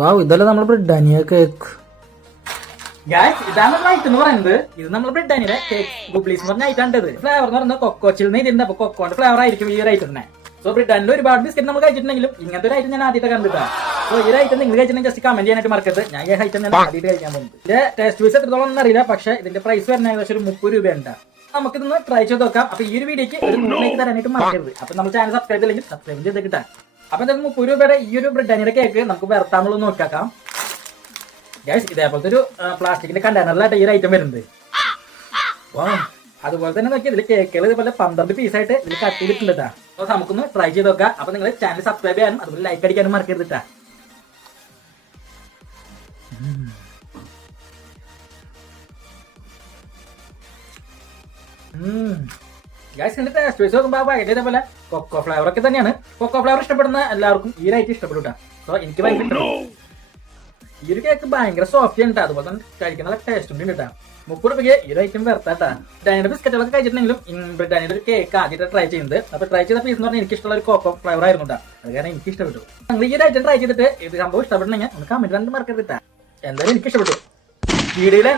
വാവ്, ഇതല്ല നമ്മൾ Britannia cake. Guys, ഇതാണ് നമ്മൾ ഐറ്റം എന്ന് പറയുന്നത്. ഇത് നമ്മൾ ബ്രിട്ടാനിയുടെ കേക്ക് ഗുബ്ലീസ് എന്ന് പറഞ്ഞ ഐറ്റം ഉണ്ട്. ഫ്ലേവർ എന്ന് പറയുന്നത് കൊക്കോച്ചിൽ നിന്ന് ഇതിന്റെ അപ്പൊ കൊക്കോന്റെ ഫ്ലേവർ ആയിരിക്കും ഈ ഒരു ഐറ്റത്തിനെ. സോ ബ്രിട്ടാനിന്റെ ഒരുപാട് ബിസ്ക്കറ്റ് നമ്മൾ കഴിച്ചിട്ടുണ്ടെങ്കിലും ഇങ്ങനത്തെ ഒരു ഐറ്റം ഞാൻ ആദ്യത്തെ കണ്ടിട്ടാ. സോ ഈ ഐറ്റം നിങ്ങൾ കഴിച്ചിട്ടുണ്ടെങ്കിൽ ജസ്റ്റ് കമന്റ് ചെയ്യാനായിട്ട് മറക്കരുത്. ഞാൻ ഈ ഐറ്റം ഞാൻ ആദ്യമായിട്ട് കഴിക്കാൻ പോകുന്നത്. ഇതിന്റെ ടേസ്റ്റ് വൈസ് എത്രത്തോളം ഒന്നും അറിയില്ല, പക്ഷേ ഇതിന്റെ പ്രൈസ് വരുന്ന ഏകദേശം ഒരു 30 രൂപയുണ്ട്. നമുക്കിതൊന്ന് ട്രൈ ചെയ്ത് നോക്കാം. അപ്പൊ ഈ ഒരു വീഡിയോക്ക് ഒരു 100 തരാനായിട്ട് മറക്കരുത്. അപ്പൊ നമ്മൾ ചാനൽ സബ്സ്ക്രൈബ് ചെയ്തില്ലെങ്കിൽ സബ്സ്ക്രൈബ് ചെയ്ത് കിട്ടാം. അപ്പൊ എന്തായാലും 30 രൂപയുടെ ഈ ഒരു ബ്രിട്ടാനിയുടെ കേക്ക് നമുക്ക് വെറുത്താന്നുള്ളത് നോക്കാം. ഗൈസ്, ഇതേപോലത്തെ ഒരു പ്ലാസ്റ്റിക്കിന്റെ കണ്ടെയ്നറിലായിട്ട് ഈ ഒരു ഐറ്റം വരുന്നത്. അതുപോലെ തന്നെ നോക്കി ഇതിൽ കേക്കുകൾ ഇതുപോലെ 12 പീസായിട്ട് ഇതിൽ കട്ട് ചെയ്തിട്ടുണ്ട്. അപ്പൊ നമുക്കൊന്ന് ട്രൈ ചെയ്ത് നോക്കാം. അപ്പൊ നിങ്ങൾ ചാനൽ സബ്സ്ക്രൈബ് ചെയ്യാനും അതുപോലെ ലൈക്ക് അടിക്കാനും മറക്കരുത്. ഗൈസ്, ഇതിന്റെ ടേസ്റ്റ് വൈസ് നോക്കുമ്പോൾ ഭയങ്കര ഇതേപോലെ കൊക്കോ ഫ്ലേവർ ഒക്കെ തന്നെയാണ്. കൊക്കോ ഫ്ലേവർ ഇഷ്ടപ്പെടുന്ന എല്ലാവർക്കും ഈ ഒരു ഐറ്റം ഇഷ്ടപ്പെടും. സോ എനിക്ക് ഭയങ്കര ഈ ഒരു കേക്ക് ഭയങ്കര സോഫ്റ്റ് ആണ്. അതുപോലെ തന്നെ കഴിക്കുന്ന ടേസ്റ്റ് ഉണ്ട് കേട്ടോ. 30 രൂപയ്ക്ക് ഈ ഒരു ഐറ്റം വെറുത്താട്ടാ. ബ്രിട്ടാനിയുടെ ബിസ്ക്കറ്റുകളൊക്കെ കഴിച്ചിട്ടുണ്ടെങ്കിലും ബ്രിട്ടാനിയുടെ ഒരു കേക്ക് ആദ്യമായിട്ട് ട്രൈ ചെയ്യുന്നത്. അപ്പൊ ട്രൈ ചെയ്ത പീസ് എന്ന് പറഞ്ഞാൽ എനിക്ക് ഇഷ്ടമുള്ള ഒരു കോക്കോ ഫ്ലേവർ ആയിരുന്നു കേട്ടോ. അത് കാരണം എനിക്ക് ഇഷ്ടപ്പെട്ടു. നിങ്ങൾ ഈ ഒരു ഐറ്റം ട്രൈ ചെയ്തിട്ട് ഇത് സംഭവം ഇഷ്ടപ്പെടണമെങ്കിൽ ഒന്ന് കമന്റ് കണ്ട് മറക്കരുത്. എന്തായാലും എനിക്ക് ഇഷ്ടപ്പെട്ടു. വീഡിയോയിലെ